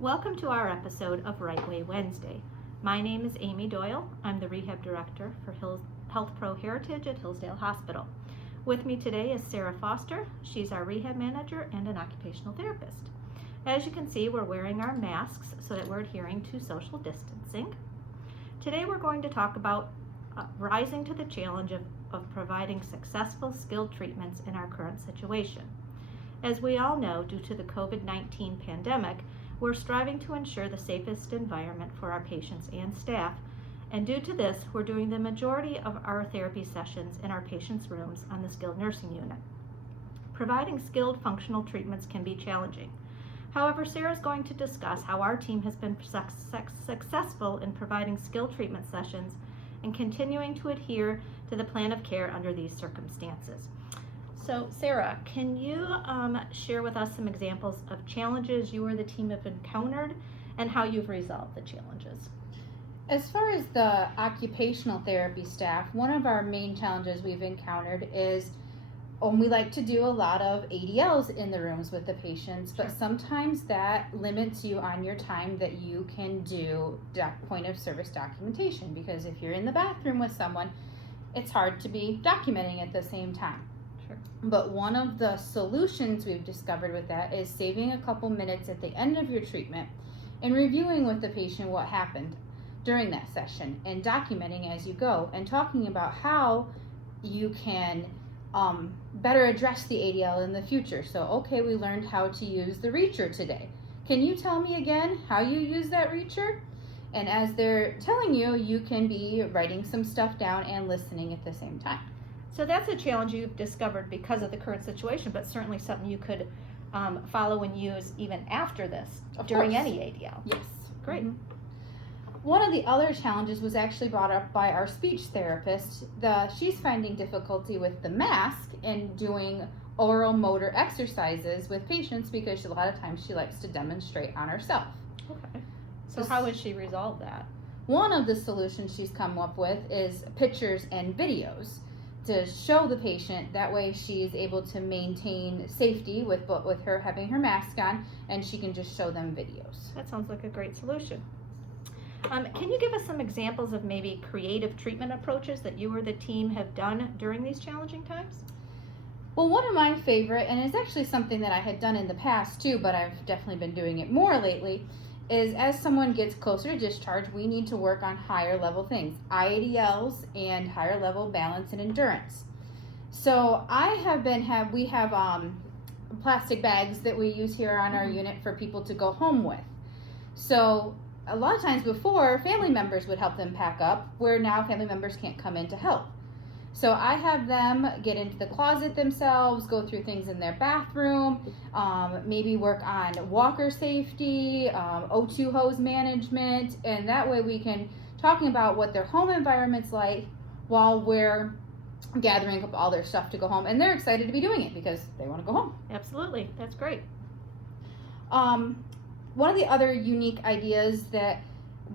Welcome to our episode of Right Way Wednesday. My name is Amy Doyle. I'm the Rehab Director for Health Pro Heritage at Hillsdale Hospital. With me today is Sarah Foster. She's our Rehab Manager and an occupational therapist. As you can see, we're wearing our masks so that we're adhering to social distancing. Today we're going to talk about rising to the challenge of providing successful skilled treatments in our current situation. As we all know, due to the COVID-19 pandemic, we're striving to ensure the safest environment for our patients and staff, and due to this, we're doing the majority of our therapy sessions in our patients' rooms on the skilled nursing unit. Providing skilled functional treatments can be challenging. However, Sarah is going to discuss how our team has been successful in providing skilled treatment sessions and continuing to adhere to the plan of care under these circumstances. So Sarah, can you share with us some examples of challenges you or the team have encountered and how you've resolved the challenges? As far as the occupational therapy staff, one of our main challenges we've encountered is we like to do a lot of ADLs in the rooms with the patients, but sometimes that limits you on your time that you can do point of service documentation, because if you're in the bathroom with someone, it's hard to be documenting at the same time. But one of the solutions we've discovered with that is saving a couple minutes at the end of your treatment and reviewing with the patient what happened during that session and documenting as you go and talking about how you can better address the ADL in the future. So, okay, we learned how to use the reacher today. Can you tell me again how you use that reacher? And as they're telling you, you can be writing some stuff down and listening at the same time. So that's a challenge you've discovered because of the current situation, but certainly something you could follow and use even after this, during any ADL. Yes. Great. Mm-hmm. One of the other challenges was actually brought up by our speech therapist. She's finding difficulty with the mask and doing oral motor exercises with patients because a lot of times she likes to demonstrate on herself. Okay. So how has she resolved that? One of the solutions she's come up with is pictures and videos to show the patient. That way she's able to maintain safety with her having her mask on, and she can just show them videos. That sounds like a great solution. Can you give us some examples of maybe creative treatment approaches that you or the team have done during these challenging times? Well, one of my favorite, and it's actually something that I had done in the past too, but I've definitely been doing it more lately, is as someone gets closer to discharge, we need to work on higher level things, IADLs and higher level balance and endurance. So we have plastic bags that we use here on our unit for people to go home with. So a lot of times before, family members would help them pack up, where now family members can't come in to help. So I have them get into the closet themselves, go through things in their bathroom, maybe work on walker safety, O2 hose management, and that way we can talking about what their home environment's like while we're gathering up all their stuff to go home. And they're excited to be doing it because they want to go home. Absolutely. That's great. One of the other unique ideas that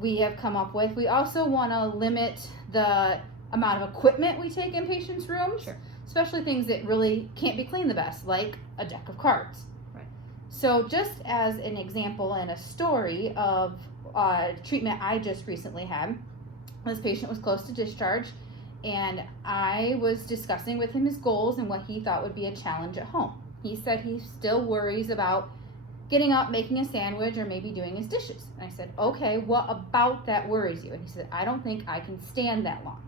we have come up with, we also want to limit the amount of equipment we take in patients' rooms, especially things that really can't be cleaned the best, like a deck of cards. Right. So just as an example and a story of treatment I just recently had, this patient was close to discharge, and I was discussing with him his goals and what he thought would be a challenge at home. He said he still worries about getting up, making a sandwich, or maybe doing his dishes. And I said, okay, what about that worries you? And he said, I don't think I can stand that long.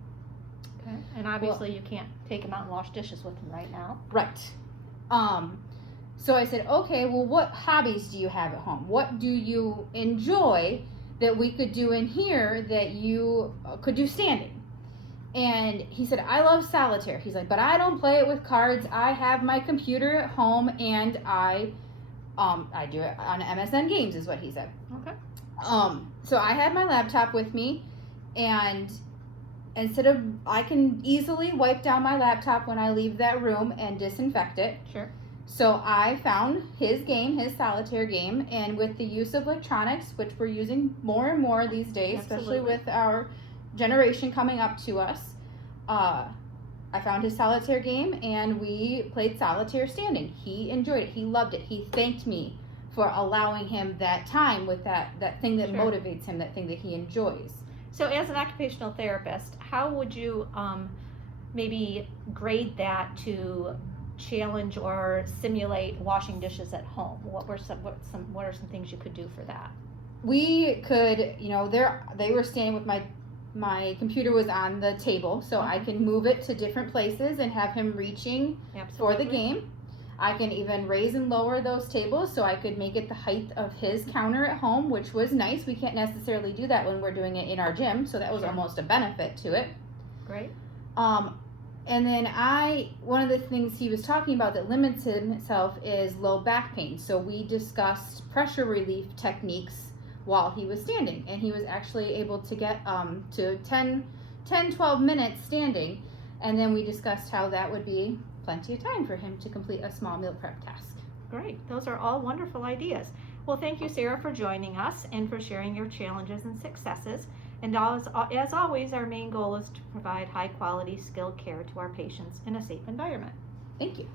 Okay. And obviously you can't take him out and wash dishes with him right now. Right. So I said, okay, well, what hobbies do you have at home? What do you enjoy that we could do in here that you could do standing? And he said, I love solitaire. He's like, but I don't play it with cards. I have my computer at home, and I do it on MSN Games, is what he said. Okay. So I had my laptop with me, and I can easily wipe down my laptop when I leave that room and disinfect it. Sure. So I found his game, his solitaire game, and with the use of electronics, which we're using more and more these days, especially with our generation coming up to us, I found his solitaire game and we played solitaire standing. He enjoyed it. He loved it. He thanked me for allowing him that time with that thing that Sure. motivates him, that thing that he enjoys. So as an occupational therapist, how would you maybe grade that to challenge or simulate washing dishes at home? What are some things you could do for that? We could, they were standing with my computer was on the table, so I can move it to different places and have him reaching Absolutely. for the game. I can even raise and lower those tables so I could make it the height of his counter at home, which was nice. We can't necessarily do that when we're doing it in our gym, so that was Sure. almost a benefit to it. Great. And then one of the things he was talking about that limits himself is low back pain. So we discussed pressure relief techniques while he was standing, and he was actually able to get to 12 minutes standing. And then we discussed how that would be plenty of time for him to complete a small meal prep task. Great. Those are all wonderful ideas. Well, thank you, Sarah, for joining us and for sharing your challenges and successes. And as always, our main goal is to provide high quality, skilled care to our patients in a safe environment. Thank you.